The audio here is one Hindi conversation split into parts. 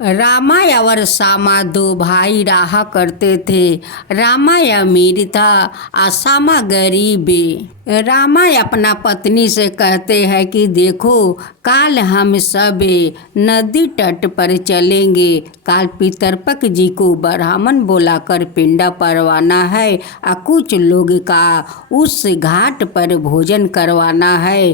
रामा और सामा दो भाई रहा करते थे। रामा अमीर था और सामा गरीब। रामा अपना पत्नी से कहते हैं कि देखो, काल हम सब नदी तट पर चलेंगे। काल पितरपक जी को ब्राह्मण बुलाकर पिंडा परवाना है और कुछ लोग का उस घाट पर भोजन करवाना है।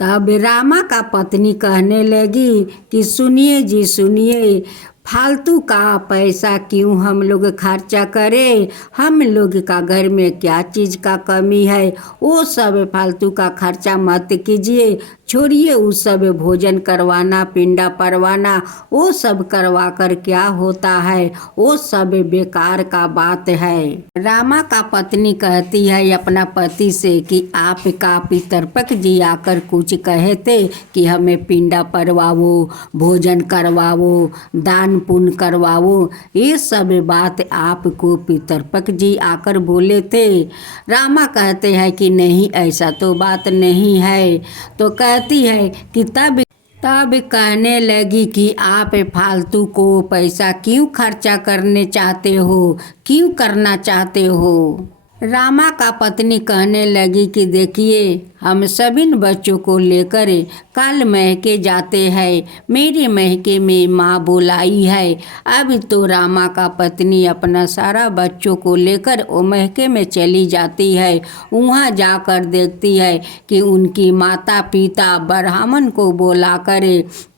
तब रामा का पत्नी कहने लगी कि सुनिए जी सुनिए, फालतू का पैसा क्यों हम लोग खर्चा करें। हम लोग का घर में क्या चीज़ का कमी है, वो सब फालतू का खर्चा मत कीजिए। छोड़िए उस सब भोजन करवाना, पिंडा परवाना, वो सब करवा कर क्या होता है, वो सब बेकार का बात है। रामा का पत्नी कहती है अपना पति से कि आपका पितरपक जी आकर कुछ कहे थे कि हमें पिंडा परवाओ, भोजन करवाओ, दान पुण्य करवाओ। ये सब बात आपको पितरपक जी आकर बोले थे। रामा कहते हैं कि नहीं, ऐसा तो बात नहीं है। तो कहती है कि तब कहने लगी कि आप फालतू को पैसा क्यों खर्चा करने चाहते हो, क्यों करना चाहते हो। रामा का पत्नी कहने लगी कि देखिए, हम सभी बच्चों को लेकर कल महके जाते हैं। मेरे महके में माँ बुलाई है। अब तो रामा का पत्नी अपना सारा बच्चों को लेकर वो महके में चली जाती है। वहाँ जाकर देखती है कि उनकी माता पिता ब्राह्मण को बुलाकर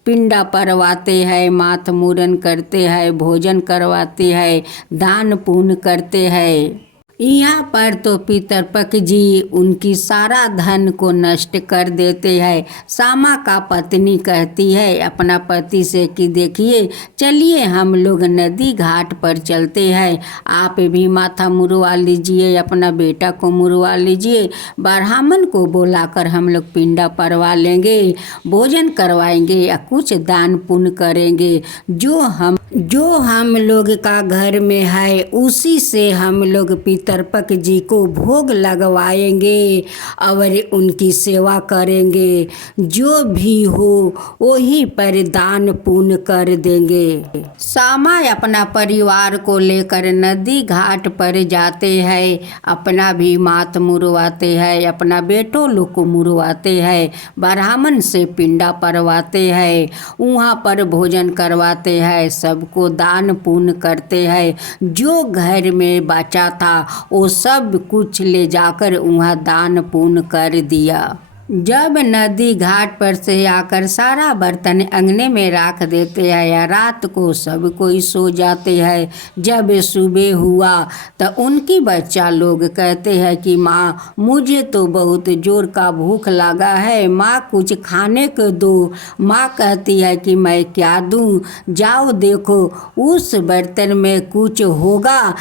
पिंडा परवाते हैं, माथ मुरन करते हैं, भोजन करवाते हैं, दान पुण्य करते हैं। यहाँ पर तो पितरपक जी उनकी सारा धन को नष्ट कर देते हैं। सामा का पत्नी कहती है अपना पति से कि देखिए, चलिए हम लोग नदी घाट पर चलते हैं। आप भी माथा मुरवा लीजिए, अपना बेटा को मुरवा लीजिए, ब्राह्मण को बुलाकर हम लोग पिंडा परवा लेंगे, भोजन करवाएंगे या कुछ दान पुण्य करेंगे। जो हम लोग का घर में है उसी से हम लोग पितरपक जी को भोग लगवाएंगे और उनकी सेवा करेंगे। जो भी हो वही पर दान पुण्य कर देंगे। सामा अपना परिवार को लेकर नदी घाट पर जाते हैं। अपना भी माथ मुरवाते हैं, अपना बेटों लोग को मुरवाते हैं, ब्राह्मण से पिंडा परवाते हैं, वहाँ पर भोजन करवाते हैं, सबको दान पुण्य करते हैं। जो घर में बचा था वो सब कुछ ले जाकर वहाँ दान पुण्य कर दिया। जब नदी घाट पर से आकर सारा बर्तन अंगने में रख देते हैं या रात को सब कोई सो जाते हैं, जब सुबह हुआ तो उनकी बच्चा लोग कहते हैं कि माँ, मुझे तो बहुत जोर का भूख लगा है, माँ कुछ खाने को दो। माँ कहती है कि मैं क्या दूँ, जाओ देखो उस बर्तन में कुछ होगा,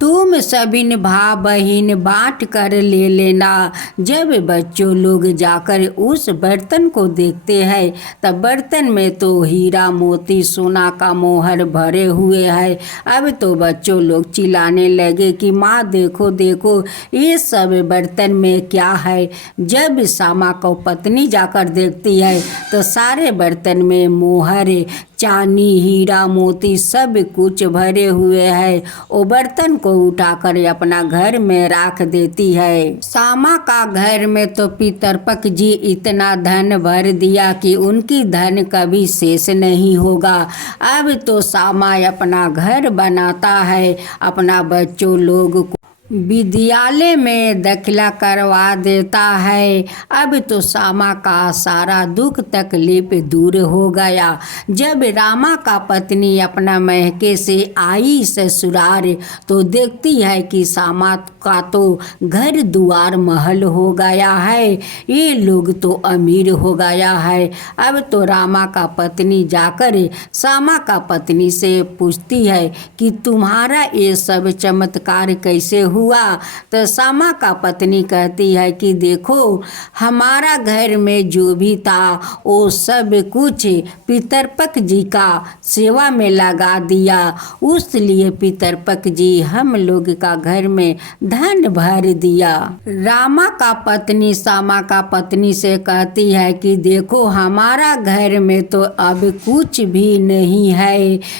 तुम सभी भाई बहन बांट कर ले लेना। जब बच्चों लोग जाकर उस बर्तन को देखते हैं तब बर्तन में तो हीरा मोती सोना का मोहर भरे हुए हैं। अब तो बच्चों लोग चिल्लाने लगे कि माँ देखो देखो, ये सब बर्तन में क्या है। जब सामा को पत्नी जाकर देखती है तो सारे बर्तन में मोहर, चांदी, हीरा मोती सब कुछ भरे हुए हैं। वो बर्तन को उठाकर अपना घर में रख देती है। सामा का घर में तो पितरपक जी इतना धन भर दिया कि उनकी धन कभी शेष नहीं होगा। अब तो सामा अपना घर बनाता है, अपना बच्चों लोग को विद्यालय में दाखिला करवा देता है। अब तो सामा का सारा दुख तकलीफ दूर हो गया। जब रामा का पत्नी अपना महके से आई ससुराल तो देखती है कि सामा का तो घर दुआर महल हो गया है, ये लोग तो अमीर हो गया है। अब तो रामा का पत्नी जाकर सामा का पत्नी से पूछती है कि तुम्हारा ये सब चमत्कार कैसे हुआ तो सामा का पत्नी कहती है कि देखो हमारा घर में जो भी था वो सब कुछ पितरपक जी का सेवा में लगा दिया, उसलिए पितरपक जी हम लोग का घर में धन भर दिया। रामा का पत्नी सामा का पत्नी से कहती है कि देखो हमारा घर में तो अब कुछ भी नहीं है,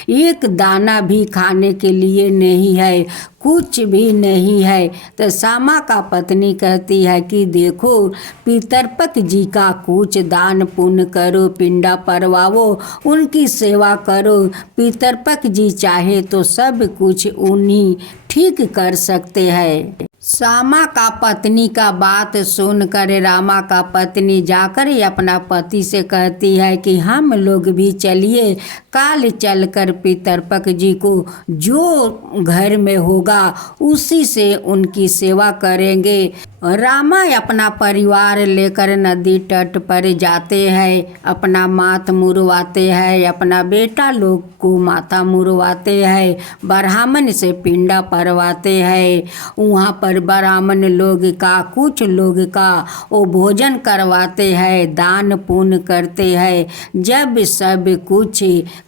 एक दाना भी खाने के लिए नहीं है, कुछ भी नहीं है। तो सामा का पत्नी कहती है कि देखो पितरपक जी का कुछ दान पुण्य करो, पिंडा परवाओ, उनकी सेवा करो, पितरपक जी चाहे तो सब कुछ उन्हीं ठीक कर सकते हैं। सामा का पत्नी का बात सुनकर रामा का पत्नी जाकर अपना पति से कहती है कि हम लोग भी चलिए, काल चलकर पितरपक जी को जो घर में होगा उसी से उनकी सेवा करेंगे। रामा अपना परिवार लेकर नदी तट पर जाते हैं, अपना माथ मुरवाते हैं, अपना बेटा लोग को माथा मुरवाते हैं, ब्राह्मण से पिंडा परवाते हैं। वहाँ पर ब्राह्मण लोग का कुछ लोग का वो भोजन करवाते हैं, दान पुण्य करते हैं। जब सब कुछ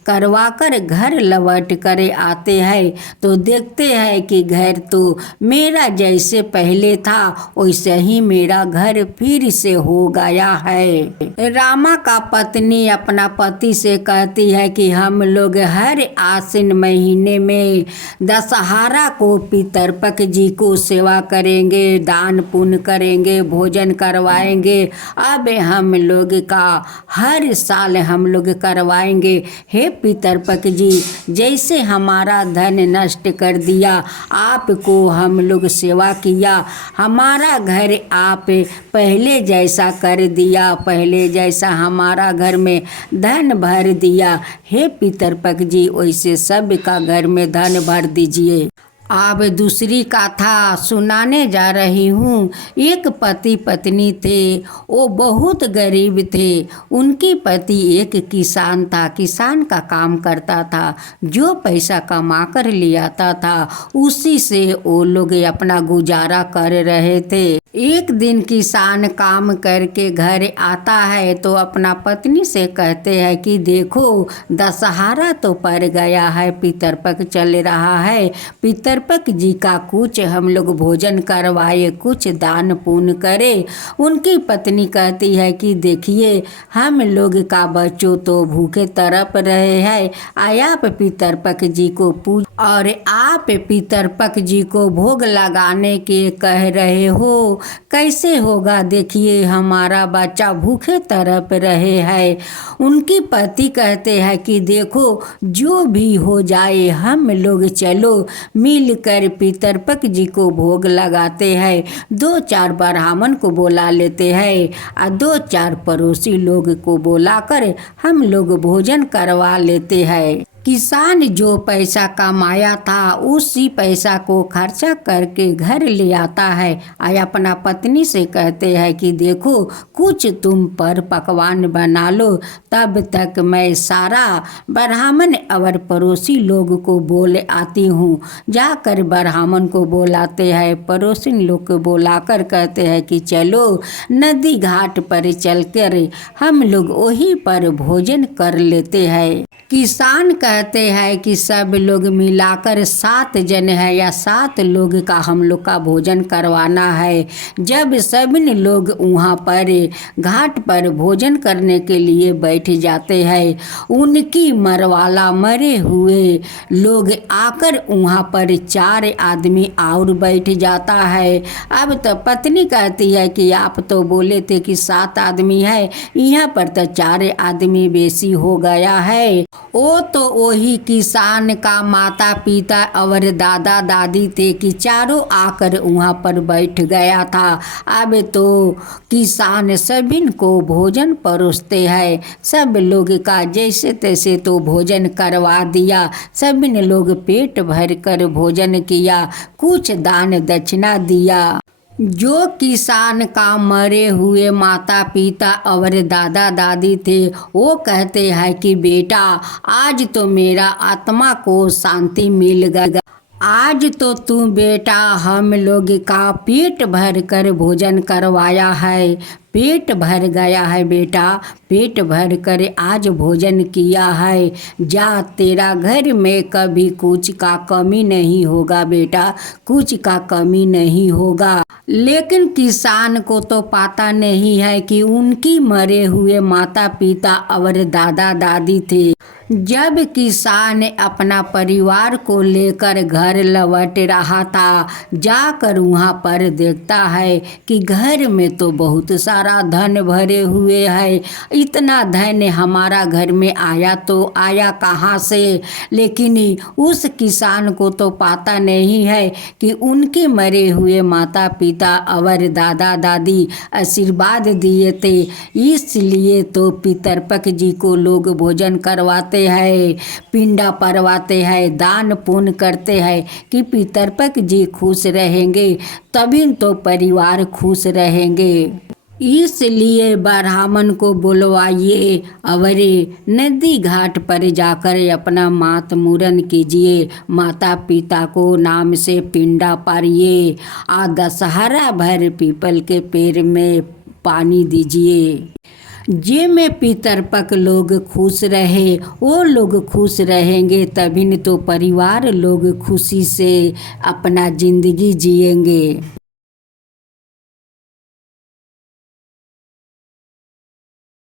करवाकर घर लौट कर आते हैं तो देखते हैं कि घर तो मेरा जैसे पहले था वैसे ही मेरा घर फिर से हो गया है। रामा का पत्नी अपना पति से कहती है कि हम लोग हर आश्विन महीने में दशहरा को पितरपक जी को सेवा करेंगे, दान पुण्य करेंगे, भोजन करवाएंगे। अब हम लोग का हर साल हम लोग करवाएंगे। हे पितरपक जी, जैसे हमारा धन नष्ट कर दिया, आपको हम लोग सेवा किया, हमारा घर आप पहले जैसा कर दिया, पहले जैसा हमारा घर में धन भर दिया। हे पितरपक जी, वैसे सब का घर में धन भर दीजिए। अब दूसरी कथा सुनाने जा रही हूँ। एक पति पत्नी थे, वो बहुत गरीब थे। उनकी पति एक किसान था, किसान का काम करता था, जो पैसा कमा कर ले आता था उसी से वो लोग अपना गुजारा कर रहे थे। एक दिन किसान काम करके घर आता है तो अपना पत्नी से कहते हैं कि देखो दशहरा तो पड़ गया है, पितरपक चल रहा है, पितरपक जी का कुछ हम लोग भोजन करवाए, कुछ दान पुण्य करे। उनकी पत्नी कहती है कि देखिए हम लोग का बच्चों तो भूखे तड़प रहे हैं, आप पितरपक जी को पूज और आप पितरपक जी को भोग लगाने के कह रहे हो, कैसे होगा? देखिए हमारा बच्चा भूखे तड़प रहे हैं। उनकी पति कहते हैं कि देखो जो भी हो जाए, हम लोग चलो मिलकर पितरपक जी को भोग लगाते हैं, 2-4 ब्राह्मण को बुला लेते हैं और 2-4 पड़ोसी लोग को बुलाकर हम लोग भोजन करवा लेते हैं। किसान जो पैसा कमाया था उसी पैसा को खर्चा करके घर ले आता है और अपना पत्नी से कहते हैं कि देखो कुछ तुम पर पकवान बना लो, तब तक मैं सारा ब्राह्मण और पड़ोसी लोग को बोल आती हूँ। जाकर ब्राह्मण को बोलाते हैं, पड़ोसी लोग को बुलाकर कहते हैं कि चलो नदी घाट पर चलकर हम लोग वहीं पर भोजन कर लेते हैं। किसान कहते हैं कि सब लोग मिलाकर 7 जन है या 7 लोग का हम लोग का भोजन करवाना है। जब सभी लोग वहाँ पर घाट पर भोजन करने के लिए बैठ जाते हैं, उनकी मरवाला मरे हुए लोग आकर वहाँ पर 4 आदमी और बैठ जाता है। अब तो पत्नी कहती है कि आप तो बोले थे कि 7 आदमी है, यहाँ पर तो 4 आदमी बेसी हो गया है। वो तो वही किसान का माता पिता और दादा दादी थे कि चारों आकर वहाँ पर बैठ गया था। अब तो किसान सभी को भोजन परोसते हैं, सब लोग का जैसे तैसे तो भोजन करवा दिया। सभी लोग पेट भर कर भोजन किया, कुछ दान दक्षिणा दिया। जो किसान का मरे हुए माता पिता और दादा दादी थे वो कहते हैं कि बेटा आज तो मेरा आत्मा को शांति मिल गया, आज तो तू बेटा हम लोग का पेट भर कर भोजन करवाया है। पेट भर गया है बेटा, पेट भर कर आज भोजन किया है। जा, तेरा घर में कभी कुछ का कमी नहीं होगा बेटा, कुछ का कमी नहीं होगा। लेकिन किसान को तो पता नहीं है कि उनकी मरे हुए माता पिता और दादा दादी थे। जब किसान अपना परिवार को लेकर घर लौट रहा था, जाकर वहाँ पर देखता है कि घर में तो बहुत सारा धन भरे हुए है। इतना धन हमारा घर में आया तो आया कहाँ से? लेकिन उस किसान को तो पता नहीं है कि उनके मरे हुए माता पिता और दादा दादी आशीर्वाद दिए थे। इसलिए तो पितरपक जी को लोग भोजन करवाते हैं, पिंडा परवाते हैं, दान पुण्य करते हैं कि पितरपक जी खुश रहेंगे तभी तो परिवार खुश रहेंगे। इसलिए ब्राह्मण को बुलवाइए और नदी घाट पर जाकर अपना मात मुरन कीजिए, माता पिता को नाम से पिंडा पारिए, दशहरा भर पीपल के पेड़ में पानी दीजिए। जे में पितरपक लोग खुश रहे, वो लोग खुश रहेंगे तभी तो परिवार लोग खुशी से अपना जिंदगी जिएंगे।